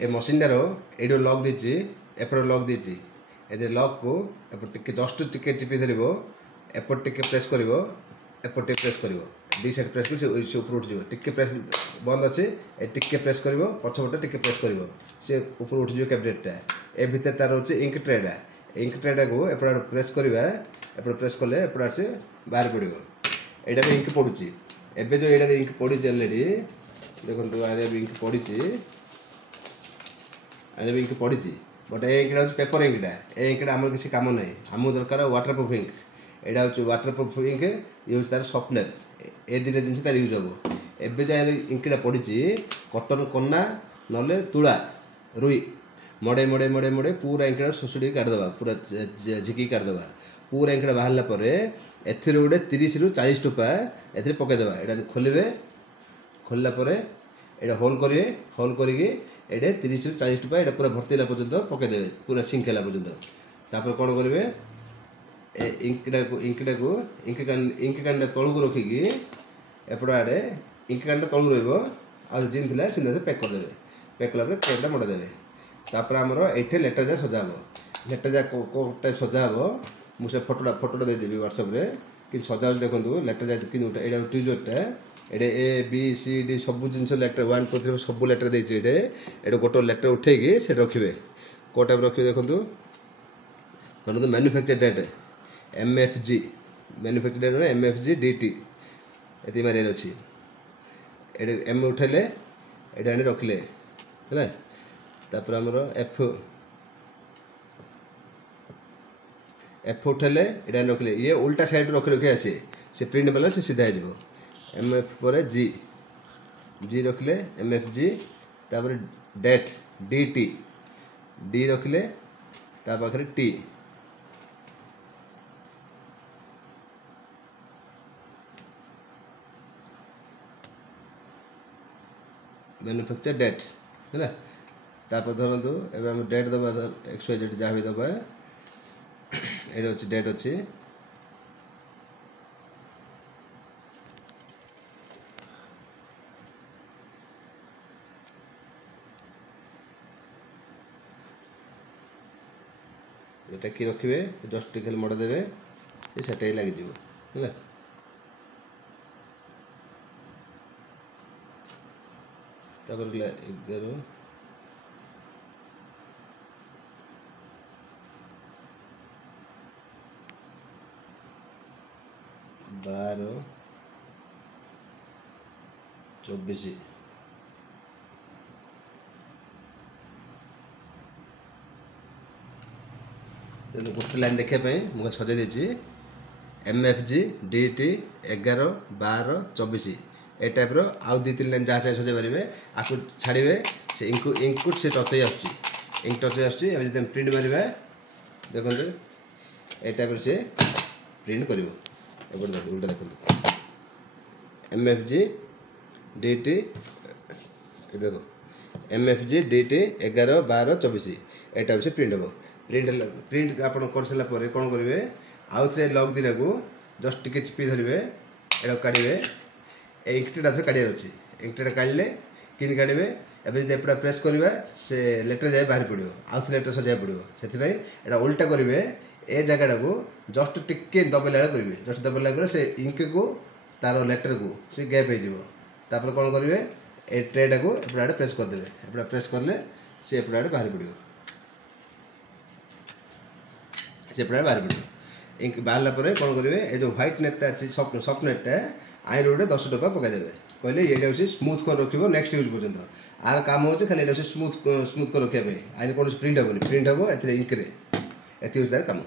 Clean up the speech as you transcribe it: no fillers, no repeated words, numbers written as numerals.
ए मशीनटार ये लक देती एपट लक देती ए लक को एपट टिके जस्ट टिके चिपी धर एपट टिके प्रेस कर एपट टिके प्रेस कर दी साइड प्रेस कर ऊपर उठिज टिके प्रेस बंद अच्छे टिके प्रेस कर पछपटे टिके प्रेस कर सी ऊपर उठिज कैबिनेटा ए भितर तार होची इंक ट्रेटा को एपट प्रेस करवा एपट प्रेस कले एपट आसे बाहर पड़ो यहाँ इंक पड़ुची एबे जो यहाँ इंक पड़ी अलरेडी देखो आरे इंक पड़ी आरे इंक पड़ी बट ए इंकटा हूँ पेपर इंकटा ए इंकटा आम किसी काम ना आम दरकार वाटर प्रूफ इंक यहाँ हूँ वाटर प्रूफ इंक ये हूँ तार सफ्टवेयर ए दिन जिन तार यूज हम एबे जाए इंकटा पड़ी कटन कन्ना ना तुला रुई मड़े मड़े मड़े मड़े पूरा इंकटा सुसुड़ी काटिदेवा पूरा झिकी काटिदेवा पूरा इंकटा बाहर एथि गोटे 30 ରୁ 40 टोपा ए पकईदेवा यहाँ खोलें खोलला ये होल करेंगे होल करके 30 ରୁ 40 टोपा ये पूरा भर्ती पर्यंत पकईदेवे पूरा सिंक है पर्यंत कौन करेंगे इंकटा को इंक कांडा तलू को रखिकी एपट आड़े इंक कांडा तलू रही जिन पैक करदे पैक कला ट्रेटा मड़ादेवे तापर आमर ये लेटर जा सजा हम लेटर जा टाइप सजा हम मुझे फोटोटा देदेवी व्हाट्सएप कि सजा देखो लेटर जा कि ट्यूजरटा ये ए बी सी डी सब जिन लेटर 1 2 3 सब लेटर देते ये गोटे लेटर उठेकी से रखिए कौ टाइप रखिए देखो धरत manufacture date MFG manufacture date MFG DT ये मारे अच्छी एम उठेले ये आने रखिले है तापर आमर एफ उठेले ये रखिले ये उल्टा साइड रखी रखी आसे से प्रिंट बाला से सीधा हो MF पर G रखिले MFG तापर डेट DT D रखिले ता पाखरे T मैन्युफैक्चर डेट है तापर धरतु एम डेट दबा XYZ जहाँ भी दबा ये अच्छे डेट अच्छे ये कि रखिए जस्ट टिके मड़ा देवे सेटा ही लगे है तापर 11 12 24 गोटे लाइन देखापी मुझे सजा देती MFG DT 11 12 24 ए टाइप आउ 2-3 लाइन जहाँ चाहिए सजा पारे आपको छाड़े से इंक से टच इंक टच आसमें प्रिंट मारे देखो ए टाइप से प्रिंट कर उल्टा देखो MFG DT देखो MFG DT 11 12 24 ए टाइप से प्रिंट हम प्रिंट आप कर सारा कौन करेंगे आउ थे लक दिन को जस्ट टिके चिपी धरवे ये काढ़े इंकटा काढ़ अच्छे इंकटा काढ़ले कि काढ़े एवं एपटा प्रेस करवा से लेटर जाए बाहर पड़ो आउ थे लेटर सजा पड़ो से उल्टा करेंगे ए जगह को जस्ट टिके दबेला करेंगे जस्ट दबेला से इंक को तार लेटर को सी गैप हो कौन करेंगे ए ट्रेटा को एपट आड़े प्रेस करदे एपटा प्रेस कले सी एपट आड़े बाहर पड़ो से एपट बाहर पड़ो इंक बाहर कौन करेंगे ये जो व्हाइट नेटा अच्छी सफ्ट नेटा आई रोडे 10 टोपा पकईदेवे कहले ये हूँ स्मूथ कर रखिए नेक्स्ट यूज पर्यटन आर काम हो खाली ये स्मूथ कर रखापी आई कौन प्रिंट हेनी प्रिंट हम ए इंक्रे एति तार काम।